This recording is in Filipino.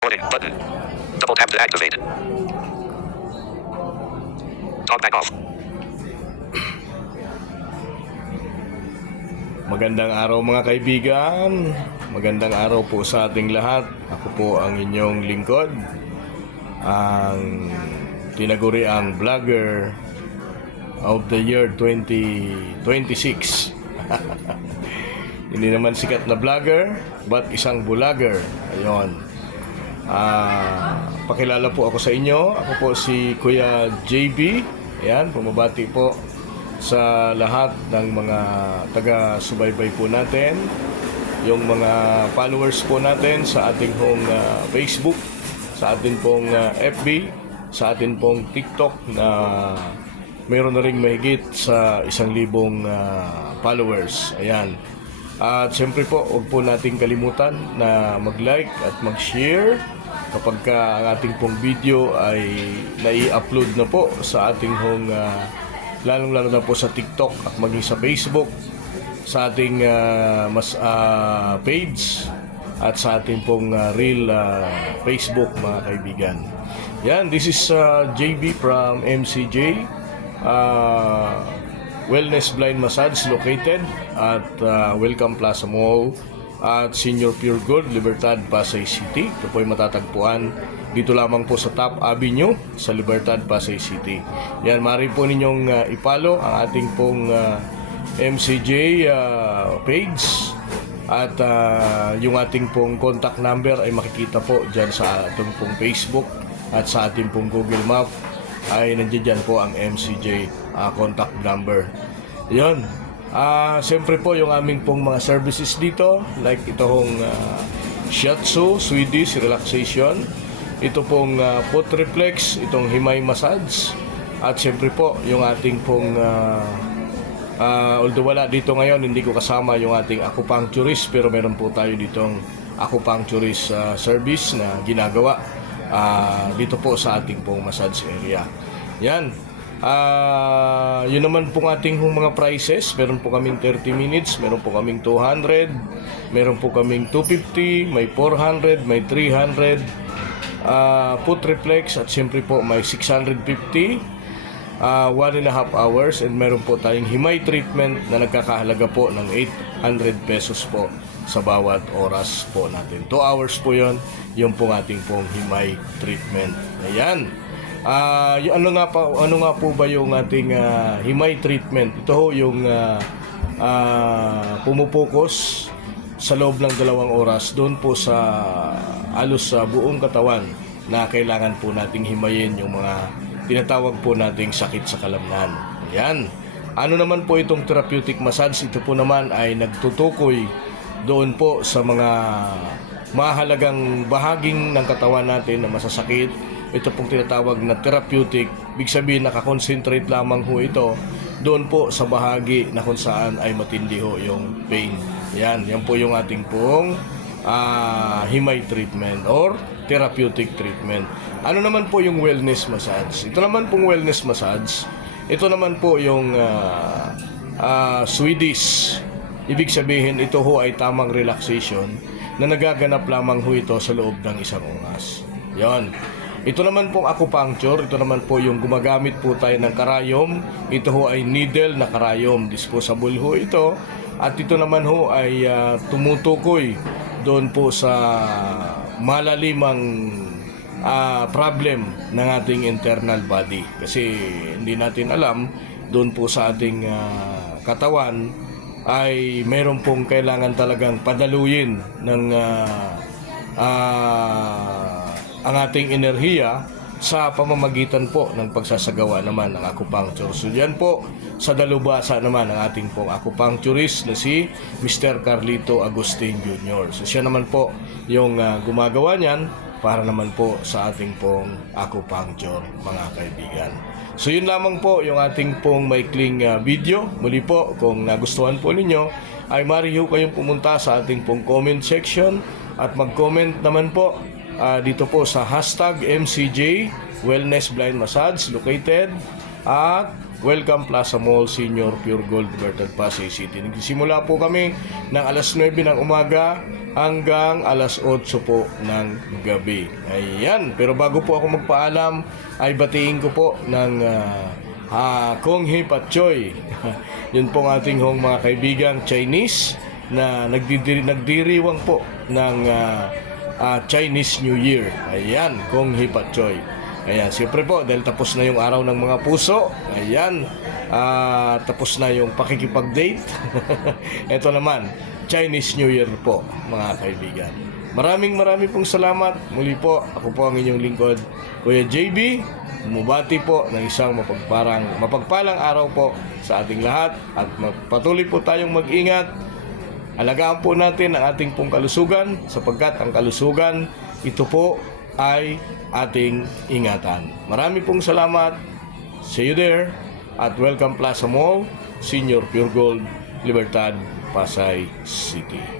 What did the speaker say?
Recording button. Double tap to activate. Talkback off. Magandang araw mga kaibigan. Magandang araw po sa ating lahat. Ako po ang inyong lingkod, ang tinaguriang vlogger of the year 2026. Hindi naman sikat na vlogger, but isang vlogger. Ayun. Pakilala po ako sa inyo. Ako po si Kuya JB. Ayan, pumabati po sa lahat ng mga taga-subaybay po natin, yung mga followers po natin sa ating pong Facebook, sa ating pong FB, sa ating pong TikTok na mayroon na ring mahigit sa 1,000 followers. Ayan. At siyempre po, huwag po nating kalimutan na mag-like at mag-share kapag ang ating pong video ay nai-upload na po sa ating pong lalong-lalo na po sa TikTok at maging sa Facebook, sa ating page at sa ating pong real Facebook mga kaibigan. Yan, this is JB from MCJ Wellness Blind Massage located at Welcome Plaza Mall at Senior Pure Gold, Libertad, Pasay City. Ito po ay matatagpuan dito lamang po sa Top Avenue sa Libertad, Pasay City. Yan, maaari po ninyong ipalo ang ating pong MCJ page at yung ating pong contact number ay makikita po dyan sa ating pong Facebook at sa ating pong Google Map ay nandiyan dyan po ang MCJ contact number. Yun. Siyempre po yung aming pong mga services dito, like itong Shiatsu, Swedish Relaxation, ito pong foot reflex, itong himay massage, at siyempre po yung ating pong although wala dito ngayon, hindi ko kasama yung ating acupuncturist, pero meron po tayo ditong acupuncturist service na ginagawa dito po sa ating pong massage area. Yan. Yun naman pong ating mga prices. Meron po kaming 30 minutes, meron po kaming 200, meron po kaming 250, may 400, may 300 foot reflex, at siyempre po may 650 1.5 hours, and meron po tayong himay treatment na nagkakahalaga po ng 800 pesos po sa bawat oras po natin. 2 hours po yon, yung pong ating pong himay treatment. Ayan. Ano nga po ba yung ating himay treatment? Ito ho yung pumupokus sa loob ng 2 oras doon po sa alos sa buong katawan na kailangan po nating himayin yung mga tinatawag po nating sakit sa kalamnan. Ayan. Ano naman po itong therapeutic massage? Ito po naman ay nagtutukoy doon po sa mga mahalagang bahaging ng katawan natin na masasakit. Ito pong tinatawag na therapeutic. Big sabihin, nakakonsentrate lamang ho ito doon po sa bahagi na kung saan ay matindi ho yung pain. Yan po yung ating pong himay treatment or therapeutic treatment. Ano naman po yung wellness massage? Ito naman pong wellness massage, ito naman po yung Swedish. Ibig sabihin, ito ho ay tamang relaxation na nagaganap lamang ho ito sa loob ng 1 oras. Yan. Ito naman pong acupuncture, ito naman po yung gumagamit po tayo ng karayom. Ito ho ay needle na karayom, disposable ho ito. At ito naman ho ay tumutukoy doon po sa malalimang problem ng ating internal body. Kasi hindi natin alam, doon po sa ating katawan ay meron pong kailangan talagang padaluyin ng ang ating enerhiya sa pamamagitan po ng pagsasagawa naman ng acupuncture. So yan po sa dalubhasa naman ng ating pong acupuncturist na si Mr. Carlito Agustin Jr. So siya naman po yung gumagawa niyan para naman po sa ating pong acupuncture mga kaibigan. So yun lamang po yung ating pong maikling video. Muli po, kung nagustuhan po ninyo ay mariho kayong pumunta sa ating pong comment section at mag-comment naman po dito po sa hashtag MCJ Wellness Blind Massage located at Welcome Plaza Mall, Senior Pure Gold, Libertad, Pasay City. Nagsimula po kami ng alas 9 ng umaga hanggang alas 8 po ng gabi. Ayan, pero bago po ako magpaalam, ay batiin ko po ng Kong Hee Pat Choy. Yun po ang ating mga kaibigang Chinese na nagdiriwang po ng Chinese New Year. Ayan, Kong Hee Pat Choy. Ayan, siyempre po, dahil tapos na yung araw ng mga puso, ayan, tapos na yung pakikipag-date. Ito naman, Chinese New Year po, mga kaibigan. Maraming pong salamat. Muli po, ako po ang inyong lingkod, Kuya JB. Umubati po ng isang mapagpalang araw po sa ating lahat at patuloy po tayong mag-ingat. Alagaan po natin ang ating pong kalusugan sapagkat ang kalusugan, ito po ay ating ingatan. Marami pong salamat. See you there at Welcome Plaza Mall, Senior Pure Gold, Libertad, Pasay City.